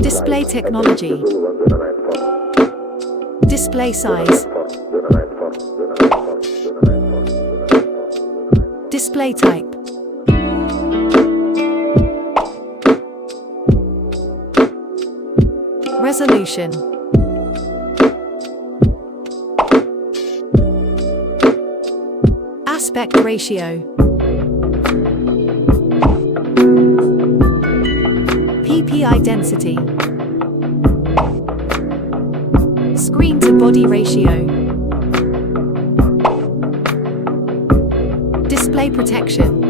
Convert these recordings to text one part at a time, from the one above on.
Display technology. Display size. Display type. Resolution. Aspect ratio. PPI density. Screen to body ratio. Display protection.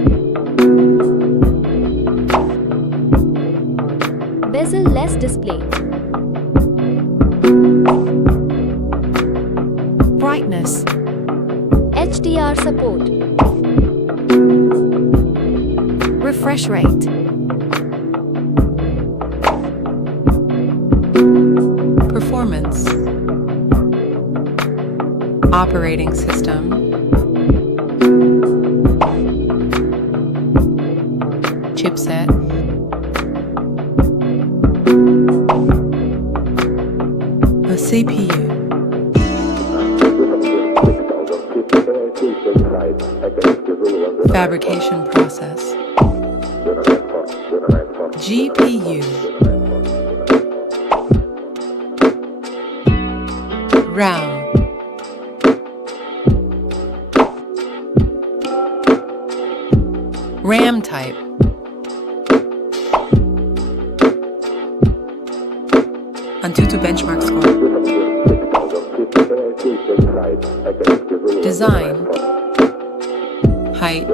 Bezel-less display. Brightness. HDR support. Refresh rate. Performance. Operating system. Chipset. A CPU. Fabrication process. GPU. RAM. RAM type. Antutu benchmark score. Design. Height.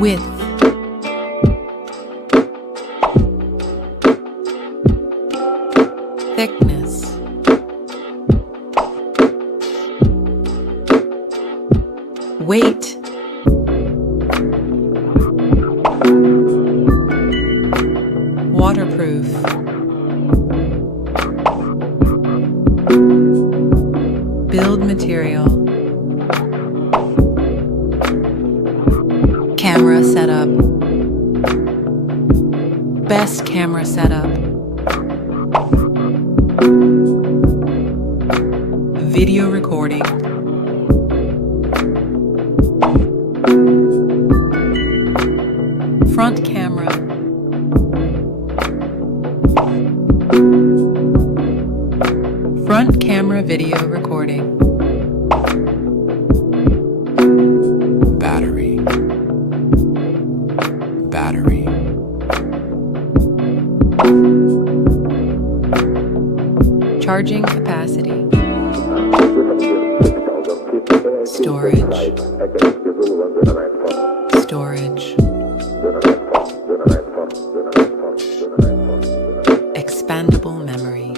Width. Thickness. Weight. Waterproof. Build material. Camera setup. Best camera setup. Video recording. Front camera. Front camera video recording. Battery. Battery. Charging capacity. Storage. Storage. Expandable memory.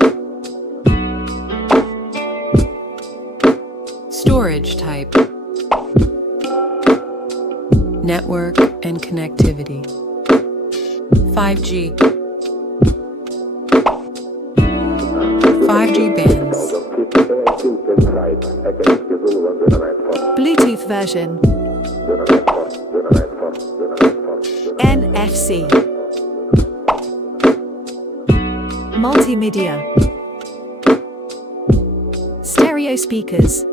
Storage type. Network and connectivity. 5G. 5G bands. Bluetooth version. NFC. Multimedia. Stereo speakers.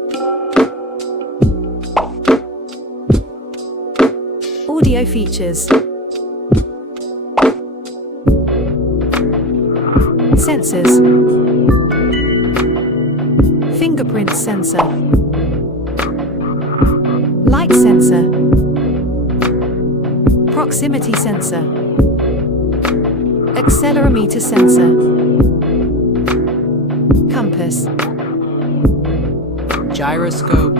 Audio features. Sensors. Fingerprint sensor. Light sensor. Proximity sensor. Accelerometer sensor. Compass. Gyroscope.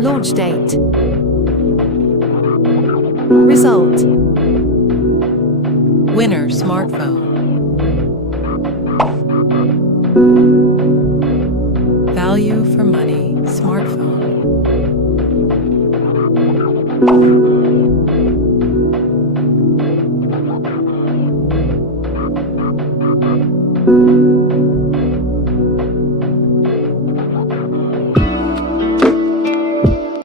Launch date. Result. Winner smartphone. Value for money smartphone.